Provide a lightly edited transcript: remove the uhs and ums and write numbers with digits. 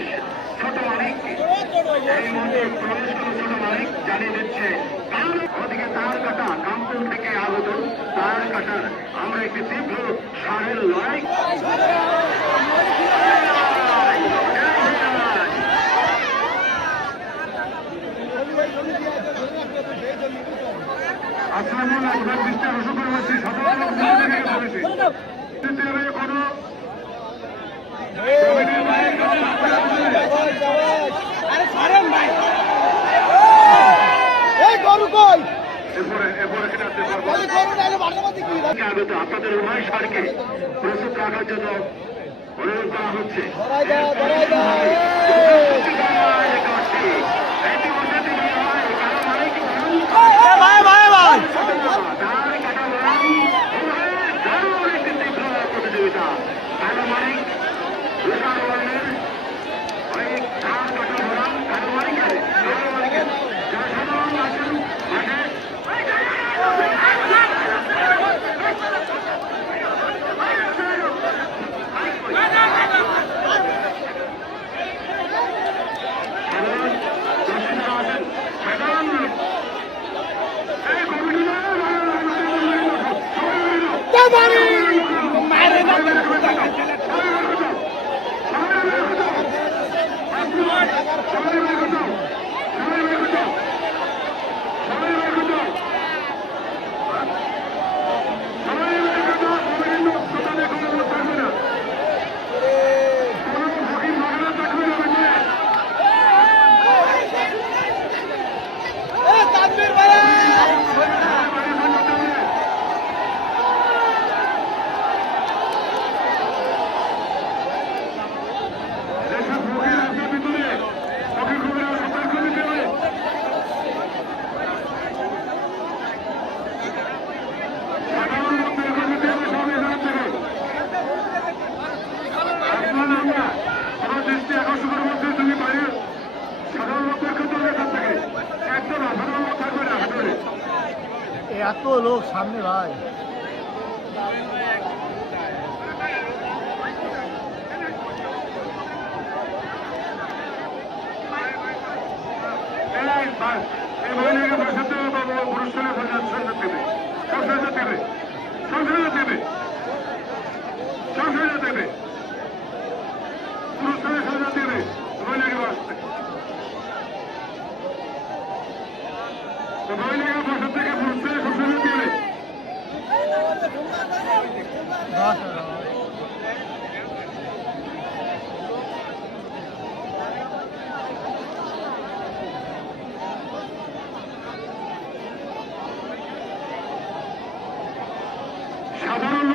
প্রবেশ ছোট মালিক এই মঞ্চে প্রবেশ করে ছোট মালিক জানিয়ে দিচ্ছে। ওদিকে তার কাটা কামপুর থেকে আগত তার কাটার আমরা একটি তীব্র সারের লড়াই আসসালামু আলাইকুম দৃষ্টি আকর্ষণ করে বলছি আপনাদের উভয় সারকে প্রস্তুত রাখার জন্য অনুরোধ করা হচ্ছে। প্রতিযোগিতা কালো মালিক অনেক চার কাটা ভরান কালো মালিকের যারা সাধারণ আছেন মাঠে এত লোক সামনে ভাই সাধারণ